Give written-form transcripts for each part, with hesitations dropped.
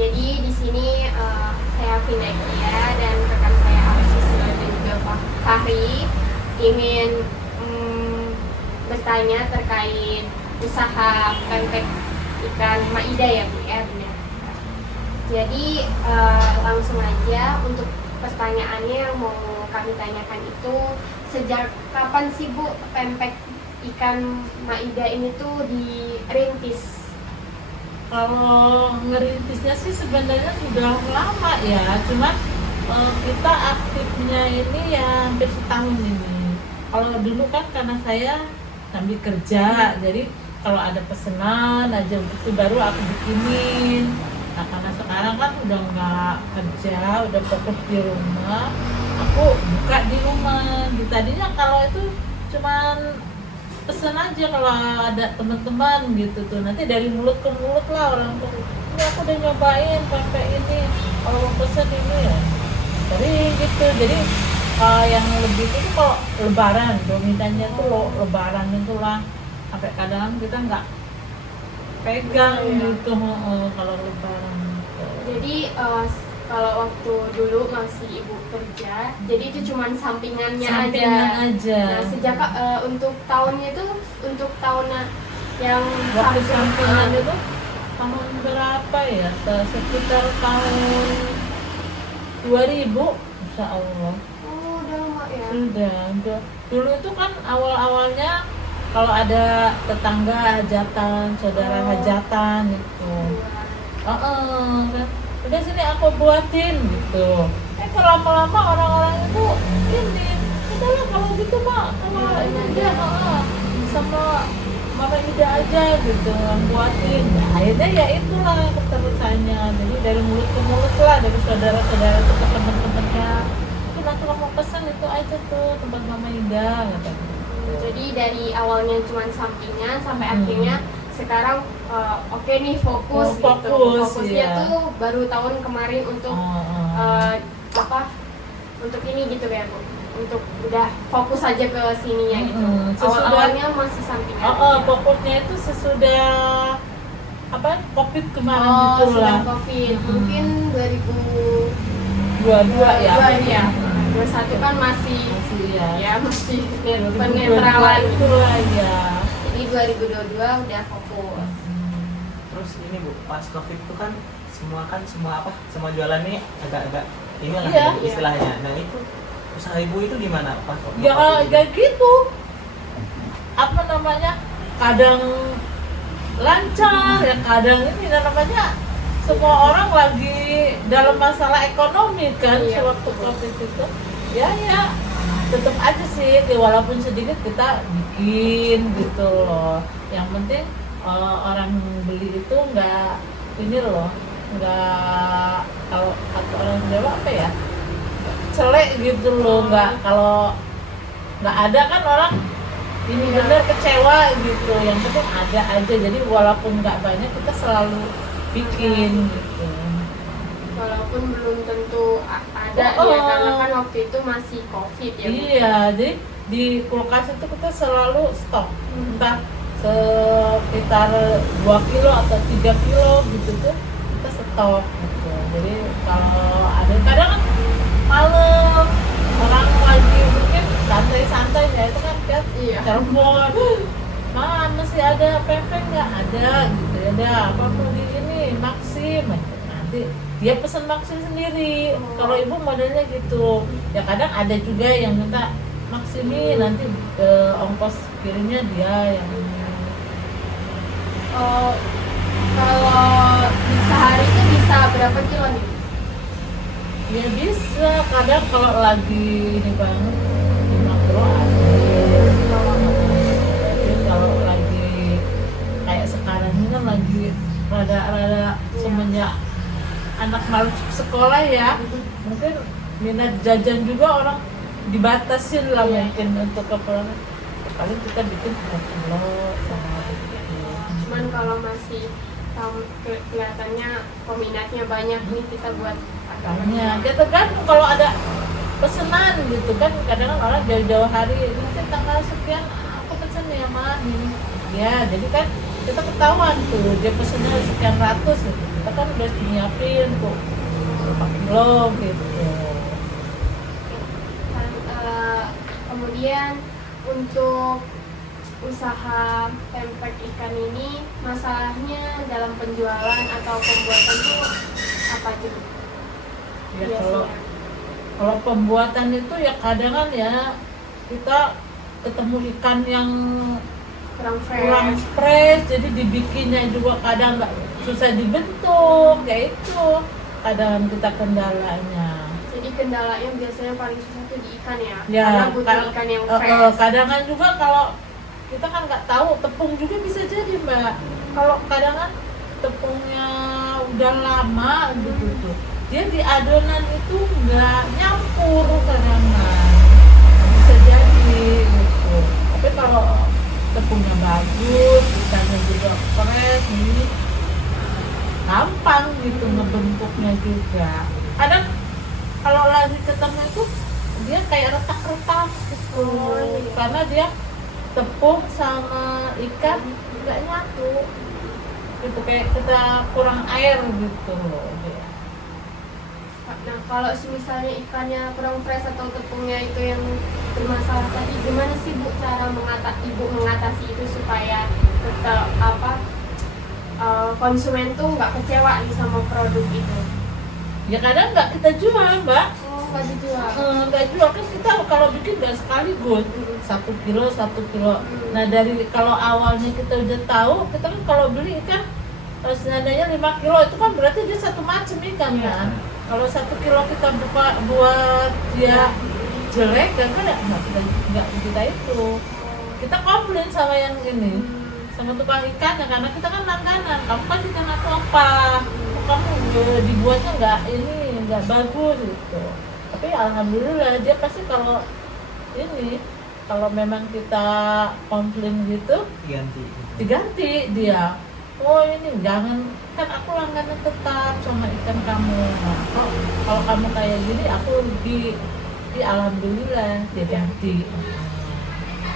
Jadi di sini saya Vinakia dan rekan saya Alexis dan juga Pak Fahri ingin bertanya terkait usaha pempek ikan Maida ya Bu ya. Benar. Jadi langsung aja untuk pertanyaannya yang mau kami tanyakan itu, sejak kapan sih Bu pempek ikan Maida ini tuh dirintis? Kalau ngerintisnya sih sebenarnya sudah lama ya, cuman kita aktifnya ini ya hampir setahun ini. Kalau dulu kan karena saya sambil kerja, jadi kalau ada pesanan aja itu baru aku bikinin. Nah karena sekarang kan udah nggak kerja, udah fokus di rumah, aku buka di rumah. Tadinya kalau itu cuman pesen aja kalau ada teman-teman gitu tuh, nanti dari mulut ke mulut lah orang tuh, ini aku udah nyobain pempek ini, kalau mau pesen ini ya sering gitu. Jadi yang lebih itu kalau lebaran tuh mintanya tuh lebaran itu lah, sampai kadang kita nggak pegang gitu kalau lebaran gitu. Jadi kalau waktu dulu masih ibu kerja, jadi itu cuma sampingan aja. Nah sejak untuk tahunnya itu, untuk tahun yang Waktu sampingan itu tahun berapa ya? Sekitar tahun 2000, insya Allah. Oh udah lama ya? Udah. Dulu itu kan awal-awalnya kalau ada tetangga hajatan, saudara hajatan gitu. Kan udah sini aku buatin gitu. Lama-lama orang-orang itu ini, udahlah kalau gitu Mak, kalau ini aja sama Mama Ida aja gitu yang buatin. Nah, akhirnya ya itulah keterusannya. Jadi dari mulut ke mulut lah, dari saudara-saudara itu ke teman-temannya. Itu nanti mau pesan itu aja tuh tempat Mama Ida kata gitu. Jadi dari awalnya cuma sampingan sampai akhirnya sekarang oke nih fokus gitu. Fokusnya iya. tuh baru tahun kemarin untuk untuk ini gitu ya Bu, untuk udah fokus aja ke sininya gitu. Awalnya masih sampingan fokusnya itu sesudah COVID kemarin gitu lah. COVID mungkin 2022 ya. 21 kan masih ya. Masih penetralan itu lah ya. Jadi 2022 udah fokus. Terus ini Bu, pas COVID itu kan semua jualan nih agak inilah istilahnya. Nah itu usaha ibu itu gimana pas COVID? Ya gitu. Apa namanya? Kadang lancar ya, kadang ini namanya semua orang lagi dalam masalah ekonomi kan sewaktu COVID itu. Ya tetap aja sih, walaupun sedikit kita bikin gitu loh. Yang penting orang beli itu nggak ini loh, nggak, kalau kata orang Jawa apa ya, celek gitu loh. Nggak, kalau nggak ada kan orang ini bener kecewa gitu. Yang penting ada aja, jadi walaupun nggak banyak kita selalu bikin gitu. Walaupun belum tentu ada ya, karena kan waktu itu masih COVID ya. Iya, jadi di kulkas itu kita selalu stok, entah sekitar 2 kilo atau 3 kilo gitu tuh kita stok gitu. Jadi kalau ada, kadang kan malam orang lagi mungkin santai-santai ya, itu kan telepon, masih ada pempek nggak? Ada gitu ya, ada apa di ini Maxim, nanti dia pesen Maxim sendiri. Kalau ibu modelnya gitu ya, kadang ada juga yang minta Maximi, nanti ongkos kirimnya dia yang kalau sehari itu bisa berapa kilo nih? ya bisa, kadang kalau lagi ini banget 5 kilo ada. Jadi kalau lagi kayak sekarang ini kan lagi rada semenjak anak malas sekolah ya, mungkin minat jajan juga orang dibatasin lah mungkin untuk keperluan. Paling kita bikin 1 kilo sama Cuman kalau masih kelihatannya peminatnya banyak nih, kita buat banyak. Ya tergantung kalau ada pesanan gitu kan, kadang orang jauh-jauh hari, nanti tanggal sekian aku pesen ya mah ini. Ya jadi kan kita ketahuan tuh dia pesennya sekian ratus gitu. Kita kan udah nyiapin tuh berapa kilo gitu. Kan, kemudian untuk usaha pempek ikan ini masalahnya dalam penjualan atau pembuatan itu apa aja? Ya, Biasanya. kalau pembuatan itu ya kadang kan ya kita ketemu ikan yang Kurang kurang fresh. fresh, jadi dibikinnya juga kadang nggak, susah dibentuk kayak itu kadang kita kendalanya. Jadi kendalanya biasanya paling susah tuh di ikan ya, Ya, karena butuh ikan yang fresh. kadang kan juga kalau kita kan nggak tahu, tepung juga bisa jadi Mbak. Kalau kadang kan tepungnya udah lama gitu tuh, dia di adonan itu nggak nyampur kadang bisa jadi gitu. Tapi kalau tepungnya bagus, ikannya juga fresh, ini gampang gitu ngebentuknya juga. Kadang kalau lagi ketemu itu dia kayak retak-retak gitu, karena dia tepung sama ikan nggak nyatu gitu, kayak kita kurang air gitu. Nah, kalau misalnya ikannya kurang fresh atau tepungnya itu yang bermasalah tadi, gimana sih Bu cara Ibu mengatasi itu supaya tetap konsumen tuh nggak kecewa nih sama produk itu? Ya kadang nggak kita jual Mbak. Oh, nggak dijual. Nggak jual kan, kita kalau bikin nggak sekaligus 1 kilo. Nah dari kalau awalnya kita udah tahu, kita kan kalau beli ikan senadanya 5 kilo itu kan berarti dia satu macam ikan kan. Kalau 1 kilo kita buat dia jelek kan nggak kita itu, kita komplain sama yang ini, sama tukang ikannya, karena kita kan langganan. Kamu kan ikan aku apa? Kamu dibuatnya nggak bagus gitu. Tapi alhamdulillah dia pasti kalau memang kita komplain gitu diganti dia. Oh ini jangan, kan aku langganan tetap sama ikan kamu. Nah, kalau kamu kayak gini aku rugi. Tapi alhamdulillah dia ganti.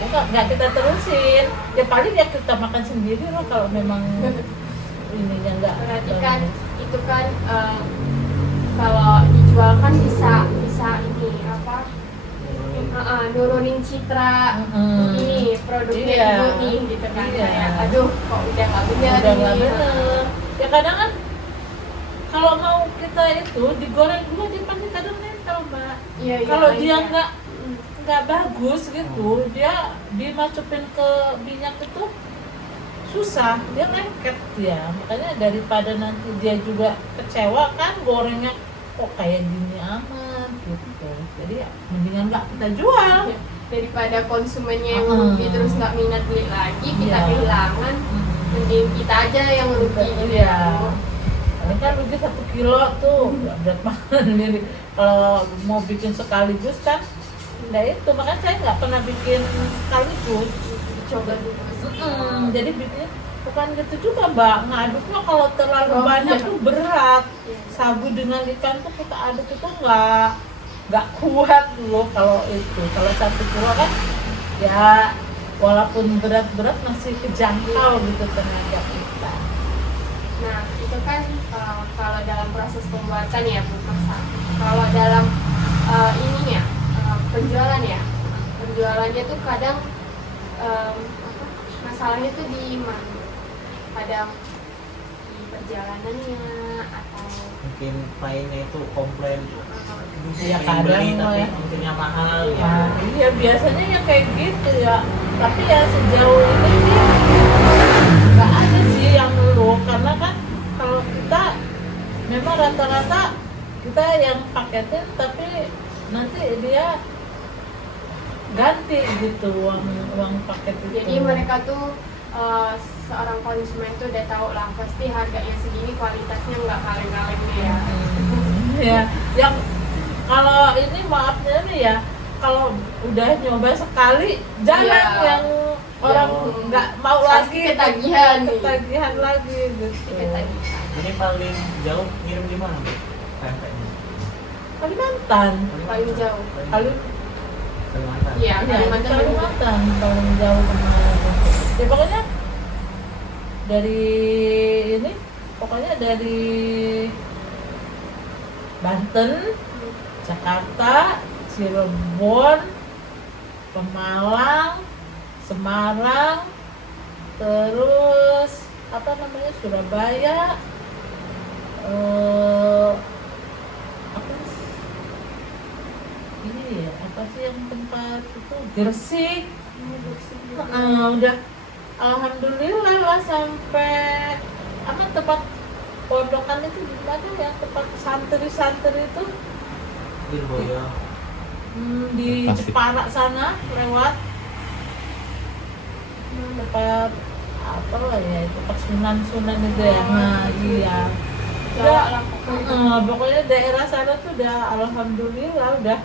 Nggak kita terusin. Ya paling ya kita makan sendiri loh kalau memang ininya nggak. Berarti kan itu kan kalau dijual kan bisa ini nurunin citra ini produknya Iya. Ibu nih gitu kan. Iya. Kayak aduh kok udah nggak benar Udah nggak ini. bener. Ya kadang kan kalau mau kita itu digoreng juga dia pasti kadang nempel Mbak. Iya, Kalau iya, dia iya. nggak bagus gitu, dia dimasukin ke minyak itu susah, dia lengket dia. Makanya daripada nanti dia juga kecewa kan gorengnya kok kayak gini amat gitu. Jadi ya mendingan nggak kita jual. Ya, daripada konsumennya yang rugi terus nggak minat beli lagi, kita Iya. kehilangan, mending kita aja yang rugi gitu Iya. ya. Ini kan rugi 1 kilo tuh, berat banget. Jadi kalau mau bikin sekaligus kan, nggak itu. Makanya saya nggak pernah bikin sekaligus. Coba dulu. Jadi bikinnya bukan gitu juga Mbak. Ngaduknya kalau terlalu banyak tuh berat. Sagu dengan ikan tuh kita aduk itu nggak kuat loh kalau itu. Kalau 1 kilo kan ya walaupun berat-berat masih kejangkau gitu tenaga kita. Nah, itu kan kalau dalam proses pembuatan ya Bu masak. Kalau dalam penjualan ya, penjualannya tuh kadang masalahnya tuh di mana? Kadang di perjalanannya atau mungkin lainnya itu komplain Ya, pengen kadang beli tapi ya. ongkirnya mahal Ya, iya biasanya ya kayak gitu ya. Tapi ya sejauh ini sih nggak ada sih yang ngeluh, karena kan kalau kita memang rata-rata kita yang paketin, tapi nanti dia ganti gitu uang paket itu. jadi mereka tuh seorang konsumen tuh udah tahu lah pasti harganya segini, kualitasnya nggak kaleng-kaleng nih ya. Ya, yang kalau ini maafnya nih ya, kalau udah nyoba sekali jangan Iya. yang orang nggak mau Pasti lagi ketagihan nih. ketagihan lagi gitu. Ketagihan. ini paling jauh ngirim di mana Bu pempeknya? Kalimantan, Paling jauh. Kalimantan. Iya, ya, Kalimantan. Kalimantan paling jauh kemana gitu. Ya pokoknya dari ini pokoknya dari Banten, Jakarta, Cirebon, Pemalang, Semarang, terus apa namanya, Surabaya, apa ini ya, apa sih yang tempat itu, Gresik. Udah alhamdulillah lah, sampai apa tempat pondokan itu di mana ya, tempat santri-santri itu Lirboyo. di Tasik. Jepara sana lewat tempat apa lah ya, tempat sunan-sunan itu ya. Nah iya, Jawa lah pokoknya. pokoknya daerah sana tuh udah alhamdulillah udah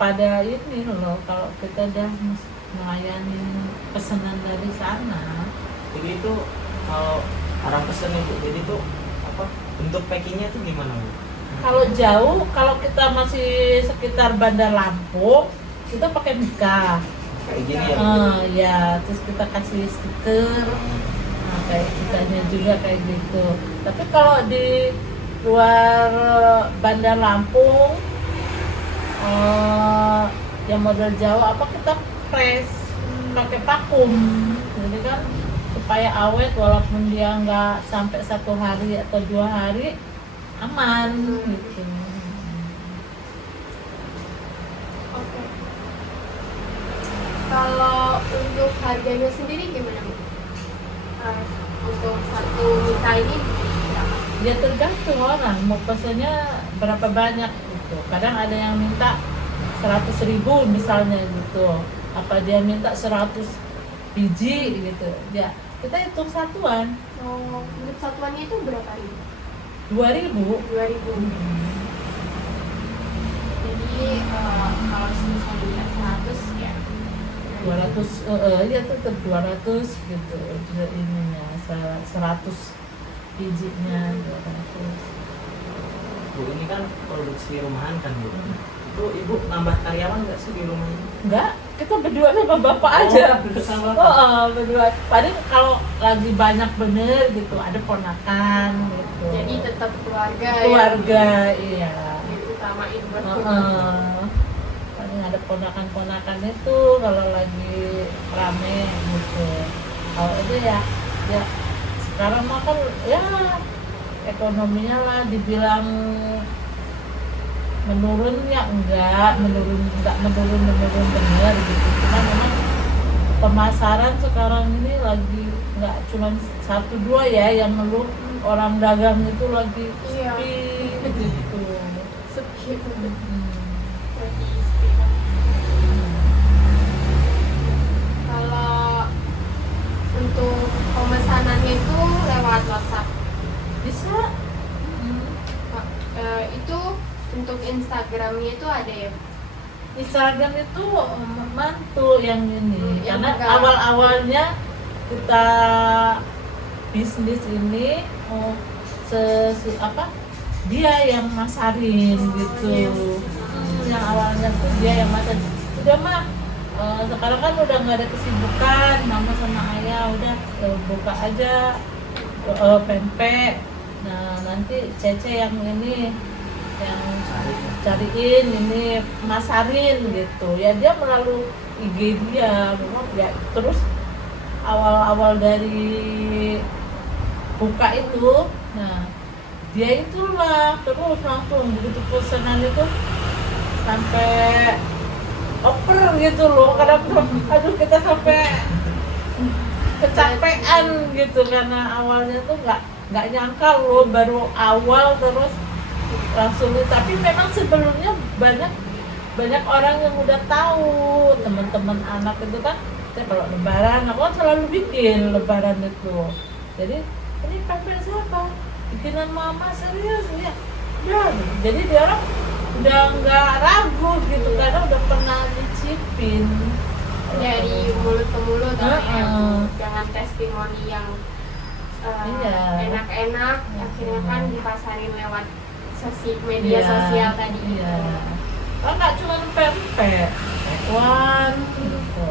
pada ini loh, kalau kita udah melayani pesanan dari sana. Jadi itu kalau orang pesen itu, jadi itu apa bentuk packingnya tuh gimana Bu? Kalau jauh, kalau kita masih sekitar Bandar Lampung, kita pakai Mika. Kayak gini ya? Ya, terus kita kasih stiker, nah, kayak kitanya juga kayak gitu. Tapi kalau di luar Bandar Lampung, yang model Jawa apa, kita press pakai vakum. Jadi kan supaya awet, walaupun dia nggak sampai 1 hari atau 2 hari, aman gitu. Oke. Kalau untuk harganya sendiri gimana Bu? Untuk satu mika ini berapa? Ya tergantung orang mau pesannya berapa banyak gitu. Kadang ada yang minta 100.000 misalnya gitu, apa dia minta 100 biji gitu. Ya kita hitung satuan, Oh, untuk satuannya itu berapa ribu? 2.000. 2.000. Jadi kalau misalnya 100 ya 200, ya tetap 200 gitu. Jadi ininya 100 bijinya 200. Bu, ini kan produksi rumahan kan Bu? Itu Ibu nambah karyawan nggak sih di rumah ini? Enggak, kita berdua sama bapak aja. Bersama Berdua. Paling kalau lagi banyak bener gitu, ada ponakan gitu. jadi tetap keluarga Keluarga, iya. yang diutamain buat Paling ada ponakan-ponakan itu kalau lagi rame gitu. Kalau itu ya sekarang mah kan ya ekonominya lah dibilang menurun ya enggak menurun bener gitu. Cuma memang pemasaran sekarang ini lagi nggak cuma 1-2 ya yang ngeluh, orang dagang itu lagi Iya. sepi gitu. sepi. Hmm. Lagi sepi. Kalau untuk pemesanannya itu lewat WhatsApp. Bisa. Pak, itu untuk Instagramnya itu ada ya? Instagram itu mantu yang ini, Yang karena pegang. awal-awalnya kita bisnis ini dia yang masarin gitu. iya. Yang awalnya tuh dia yang masarin. Udah mah sekarang kan udah nggak ada kesibukan, mama sama ayah udah buka aja pempek. Nah nanti Cece yang ini yang cariin ini masarin gitu ya, dia melalui IG dia memang ya. Terus awal-awal dari buka itu, nah dia itulah terus langsung begitu pesanan itu sampai oper gitu loh. Kadang aduh kita sampai kecapean gitu karena awalnya tuh nggak nyangka loh, baru awal terus langsung. Tapi memang sebelumnya banyak orang yang udah tahu, teman-teman anak itu kan, kalau lebaran aku kan selalu bikin lebaran itu. Jadi ini pempek siapa? Bikinan mama, serius ya. Ya, jadi dia orang udah nggak ragu gitu karena udah pernah nyicipin. Dari mulut ke mulut ya, Heeh. dengan testimoni yang Iya. enak-enak, akhirnya kan dipasarin lewat media sosial tadi. Iya. Oh, nggak cuma pempek, tekwan, gitu,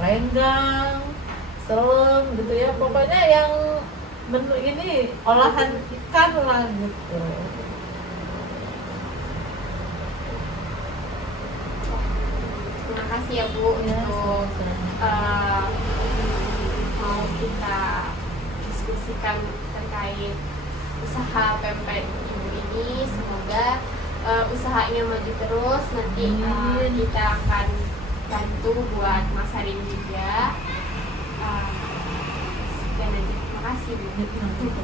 lenggang, selem gitu ya. Pokoknya yang menu ini olahan ikan lah gitu. Terima kasih ya Bu Ya, untuk sama-sama. mau kita diskusikan terkait usaha pempek Ibu ini. Semoga usahanya maju terus. Nanti Amin. kita akan bantu buat masarin juga. Sekian aja. Terima kasih Bu. Gitu, gitu.